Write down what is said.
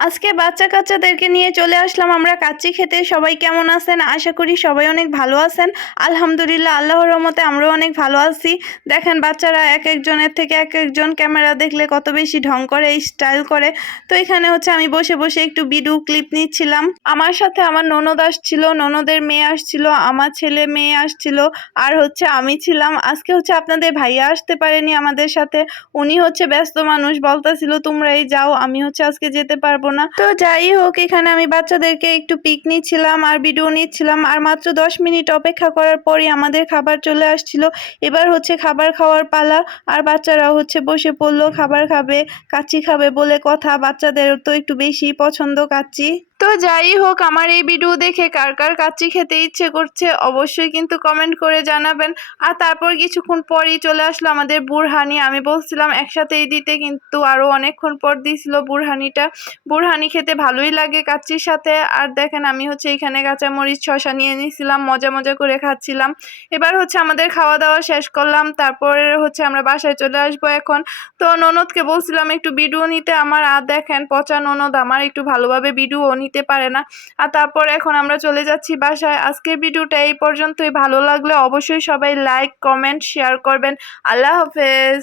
আজকে বাচ্চা-কাচ্চাদেরকে নিয়ে চলে আসলাম আমরা কাচ্চি খেতে। সবাই কেমন আছেন? আশা করি সবাই অনেক ভালো আছেন। আলহামদুলিল্লাহ আল্লাহর রহমতে আমরাও অনেক ভালো আছি। দেখেন বাচ্চারা একেকজনের থেকে একেকজন ক্যামেরা দেখলে কত বেশি ঢং করে, স্টাইল করে। তো এখানে হচ্ছে আমি বসে, বসে একটু ভিডিও ক্লিপ নিচ্ছিলাম। আমার সাথে আমার ননদ আসছিল, ননদের মেয়ে আসছিল, আমার ছেলে মেয়ে আসছিল, আর হচ্ছে আমি ছিলাম। আজকে হচ্ছে আপনাদের ভাইয়া আসতে পারেনি আমাদের সাথে। উনি হচ্ছে ব্যস্ত মানুষ, বলতাছিল তোমরাই যাও, আমি হচ্ছে আজকে যেতে পারবো না। তো যাই হোক, এখানে আমি বাচ্চাদেরকে একটু পিক নিচ্ছিলাম আর ভিডিও নিচ্ছিলাম। আর মাত্র 10 মিনিট অপেক্ষা করার পরই আমাদের খাবার চলে আসছিল। এবার হচ্ছে খাবার খাওয়ার পালা। আর বাচ্চারাও হচ্ছে বসে পড়লো, খাবার খাবে, কাচ্চি খাবে বলে কথা। বাচ্চাদের তো একটু বেশি পছন্দ কাচ্চি। তো যাই হোক, আমার এই ভিডিও দেখে কার কার কাচ্চি খেতে ইচ্ছে করছে অবশ্যই কিন্তু কমেন্ট করে জানাবেন। আর তারপর কিছুক্ষণ পরই চলে আসলো আমাদের বুরহানি। আমি বলছিলাম একসাথেই দিতে, কিন্তু আরো অনেকক্ষণ পর দিয়েছিল বুরহানিটা। বুরহানি খেতে ভালোই লাগে কাচ্চির সাথে। আর দেখেন আমি হচ্ছে এখানে কাঁচামরিচ শসা নিয়ে নিয়েছিলাম, মজা মজা করে খাচ্ছিলাম। এবার হচ্ছে আমাদের খাওয়া দাওয়া শেষ করলাম, তারপরে হচ্ছে আমরা বাসায় চলে আসবো এখন। তো ননদকে বলছিলাম একটু ভিডিও নিতে আমার, আর দেখেন পচা ননদ আমার একটু ভালোভাবে ভিডিও নিতে পারে না। আর তারপর এখন আমরা চলে যাচ্ছি বাসায়। আজকের ভিডিওটা এই পর্যন্তই। ভালো লাগলে অবশ্যই সবাই লাইক, কমেন্ট, শেয়ার করবেন। আল্লাহ হাফেজ।